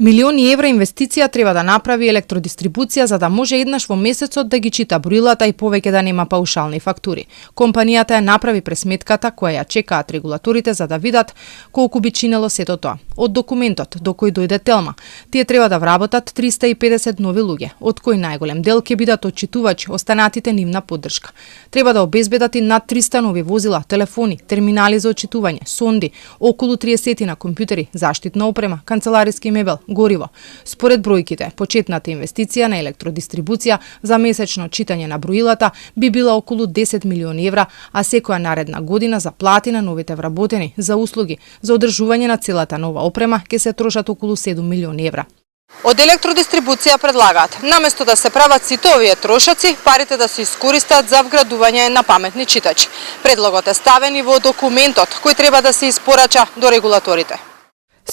Милиони евра инвестиција треба да направи електродистрибуција за да може еднаш во месецот да ги чита броилата и повеќе да нема паушални фактури. Компанијата ја направи пресметката која ја чекаат регулаторите за да видат колку би чинело сето тоа. Од документот до кој дојде Телма, тие треба да вработат 350 нови луѓе, од кои најголем дел ќе бидат отчитувачи, останатите нивна поддршка. Треба да обезбедат и над 300 нови возила, телефони, терминали за отчитување, сонди, околу 30 на компјутери, заштитна опрема, канцелариски мебел, гориво. Според бројките, почетната инвестиција на електродистрибуција за месечно читање на броилата би била околу 10 милиони евра, а секоја наредна година за плати на новите вработени, за услуги, за одржување на целата нова опрема ќе се трошат околу 7 милиони евра. Од електродистрибуција предлагаат, наместо да се прават сите овие трошоци, парите да се искористат за вградување на паметни читачи. Предлогот е ставен и во документот кој треба да се испорача до регулаторите.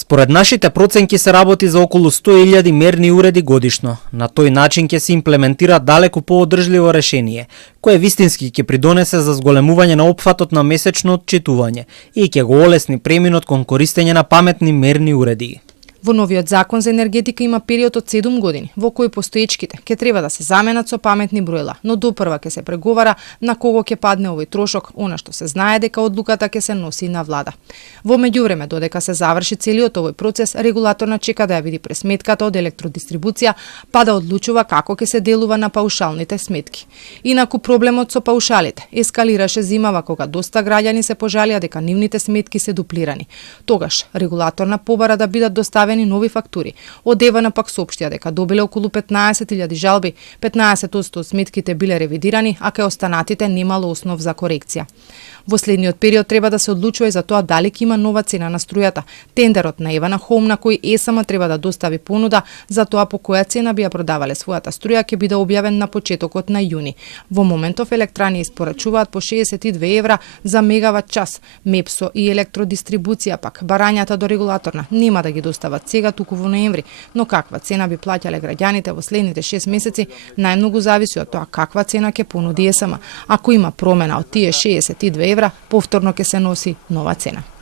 Според нашите проценки се работи за околу 100.000 мерни уреди годишно. На тој начин ќе се имплементира далеку поодржливо решение, кое вистински ќе придонесе за зголемување на опфатот на месечно отчитување и ќе го олесни преминот кон користење на паметни мерни уреди. Во новиот закон за енергетика има период од 7 години, во кој постоечките ќе треба да се заменат со паметни броила, но допрва ќе се преговара на кого ќе падне овој трошок, она што се знае дека одлуката ќе се носи на влада. Во меѓувреме, додека се заврши целиот овој процес, регулаторна чека да ја види пресметката од електродистрибуција, па да одлучува како ќе се делува на паушалните сметки. Инаку проблемот со паушалите ескалираше зимава кога доста граѓани се пожалија дека нивните сметки се дуплирани. Тогаш регулаторна побара да бидат доставени нови фактури. Од Евана пак соопштија дека добиле околу 15.000 жалби, 15% од сметките биле ревидирани, а кај останатите немало основ за корекција. Во следниот период треба да се одлучува и за тоа дали ќе има нова цена на струјата. Тендерот на Евана Хоум на кој ЕСМ треба да достави понуда за тоа по која цена би ја продавале својата струја ќе биде објавен на почетокот на јуни. Во моментов електрани испорачуваат по 62 евра за мегават час. МЕПСО и електродистрибуција пак барањата до регулаторна нема да ги достават сега туку во ноември, но каква цена би плаќале граѓаните во следните 6 месеци најмногу зависи од тоа каква цена ќе понуди ЕСМ. Ако има промена од тие 62 евра, повторно ќе се носи нова цена.